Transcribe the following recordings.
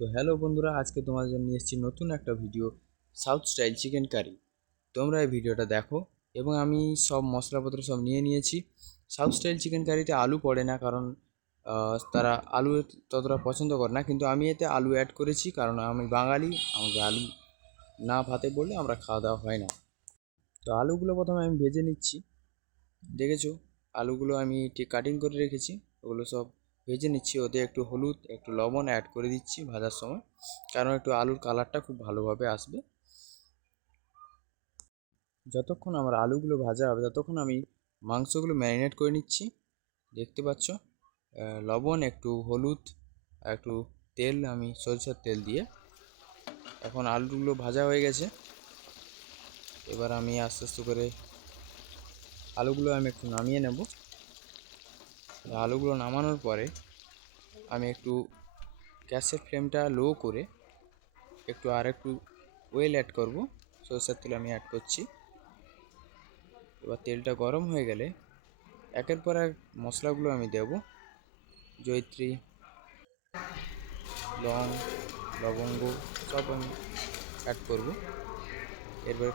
তো হ্যালো বন্ধুরা, আজকে তোমাদের জন্য নিয়ে এসেছি নতুন একটা video, south style chicken curry. তোমরা এই ভিডিওটা দেখো। এবং আমি সব মশলাপত্র সব নিয়ে নিয়েছি। সাউথ স্টাইল চিকেন কারিতে আলু পড়ে না, কারণ তারা আলু ততটা পছন্দ করে না, কিন্তু আমি এতে আলু অ্যাড করেছি কারণ আমি বাঙালি, আমাকে আলু না ভাতে পড়লে আমরা খাওয়া দাওয়া হয় না। তো আলুগুলো প্রথমে আমি ভেজে নিচ্ছি। দেখেছো, আলুগুলো আমি ঠিক কাটিং করে রেখেছি, ওগুলো সব ভেজে নিচ্ছি। ওতে একটু হলুদ, একটু লবণ অ্যাড করে দিচ্ছি ভাজার সময়, কারণ একটু আলুর কালারটা খুব ভালোভাবে আসবে। যতক্ষণ আমার আলুগুলো ভাজা হবে ততক্ষণ আমি মাংসগুলো ম্যারিনেট করে নিচ্ছি। দেখতে পাচ্ছ, লবণ, একটু হলুদ, আর একটু তেল, আমি সরিষার তেল দিয়ে এখন আলুগুলো ভাজা হয়ে গেছে। এবার আমি আস্তে আস্তে করে আলুগুলো আমি একটু নামিয়ে নেব। আলুগুলো নামানোর পরে আমি একটু গ্যাসের ফ্লেমটা লো করে একটু অয়েল অ্যাড করব। সরষের তেল আমি অ্যাড করছি। এবার তেলটা গরম হয়ে গেলে একের পর এক মশলাগুলো আমি দেব। জয়িত্রী, লং, লবঙ্গ সব আমি অ্যাড করব। এরপর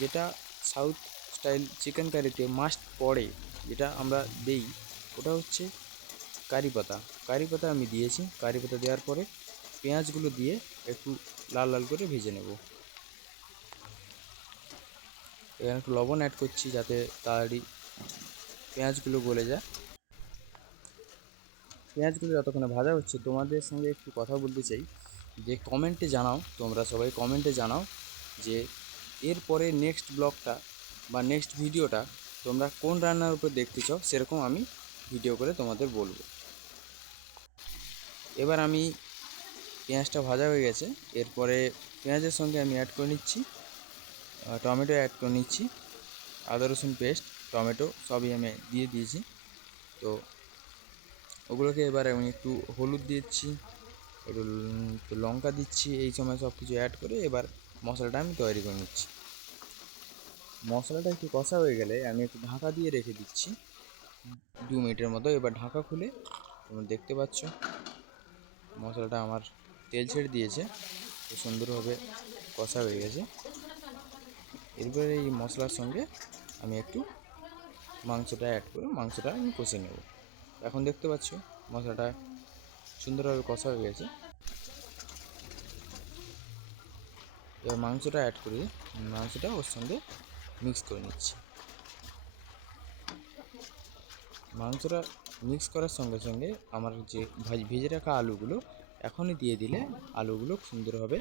যেটা সাউথ স্টাইল চিকেন কারিতে মাস্ট পড়ে, যেটা আমরা দেই, ওটা হচ্ছে কারি পাতা। কারি পাতা আমি দিয়েছি। কারি পাতা দেওয়ার পরে পেঁয়াজগুলো দিয়ে একটু লাল লাল করে ভেজে নেব। এখানে একটু লবণ অ্যাড করছি যাতে তাড়াতাড়ি পেঁয়াজগুলো গলে যায়। পেঁয়াজগুলো যতক্ষণে ভাজা হচ্ছে, তোমাদের সঙ্গে একটু কথা বলতে চাই যে কমেন্টে জানাও, তোমরা সবাই কমেন্টে জানাও যে এরপরে নেক্সট ব্লগটা বা নেক্সট ভিডিওটা তোমরা কোন রান্নার উপর দেখতে চাও, সেরকম আমি ভিডিও করে তোমাদের বলবো। এবার আমি পেঁয়াজটা ভাজা হয়ে গেছে, এরপরে পেঁয়াজের সঙ্গে আমি অ্যাড করে নিচ্ছি টমেটো অ্যাড করে নিচ্ছি, আদা রসুন পেস্ট, টমেটো সবই আমি দিয়ে দিয়েছি। তো ওগুলোকে এবার আমি একটু হলুদ দিচ্ছি, একটু লঙ্কা দিচ্ছি। এই সময় সব কিছু অ্যাড করে এবার মশলাটা আমি তৈরি করে নিচ্ছি। মশলাটা একটু কষা হয়ে গেলে আমি একটু ঢাকা দিয়ে রেখে দিচ্ছি 2 মিনিটের মতো। এবার ঢাকা খুলে তোমরা দেখতে পাচ্ছ মশলাটা আমার তেল ছেড়ে দিয়েছে, খুব সুন্দরভাবে কষা হয়ে গেছে। এরপরে এই মশলার সঙ্গে আমি একটু মাংসটা অ্যাড করে মাংসটা আমি কষে নেব। এখন দেখতে পাচ্ছ মশলাটা সুন্দরভাবে কষা হয়ে গেছে। এবার মাংসটা অ্যাড করে মাংসটা ওর সঙ্গে মিক্স করে নিচ্ছি। মাংসটা মিক্স করার সঙ্গে সঙ্গে আমার যে ভেজে রাখা আলুগুলো এখনই দিয়ে দিলে আলুগুলো সুন্দরভাবে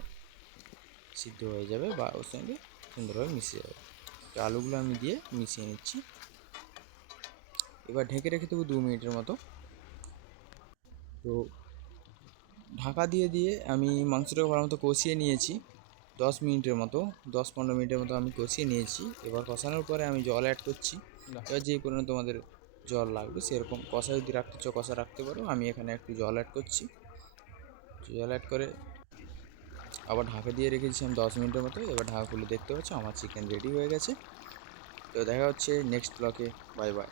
সিদ্ধ হয়ে যাবে বা ওর সঙ্গে সুন্দরভাবে মিশে যাবে। তো আলুগুলো আমি দিয়ে মিশিয়ে নিচ্ছি। এবার ঢেকে রেখে দেবো 2 মিনিটের মতো। তো ঢাকা দিয়ে দিয়ে আমি মাংসটাকে ভালো মতো কষিয়ে নিয়েছি 10 মিনিটের মতো, 10-15 মিনিটের মতো আমি কষিয়ে নিয়েছি। এবার কষানোর পরে আমি জল অ্যাড করছি। এবার যেই পরিমাণে তোমাদের জল লাগবে সেরকম, কষা যদি রাখতে চাও কষা রাখতে পারো। আমি এখানে একটু জল অ্যাড করছি। জল অ্যাড করে আবার ঢাকা দিয়ে রেখেছিলাম 10 মিনিটের মতো। এবার ঢাকা খুলে দেখতে পাচ্ছ আমার চিকেন রেডি হয়ে গেছে। তো দেখা হচ্ছে নেক্সট ব্লগে। Bye bye.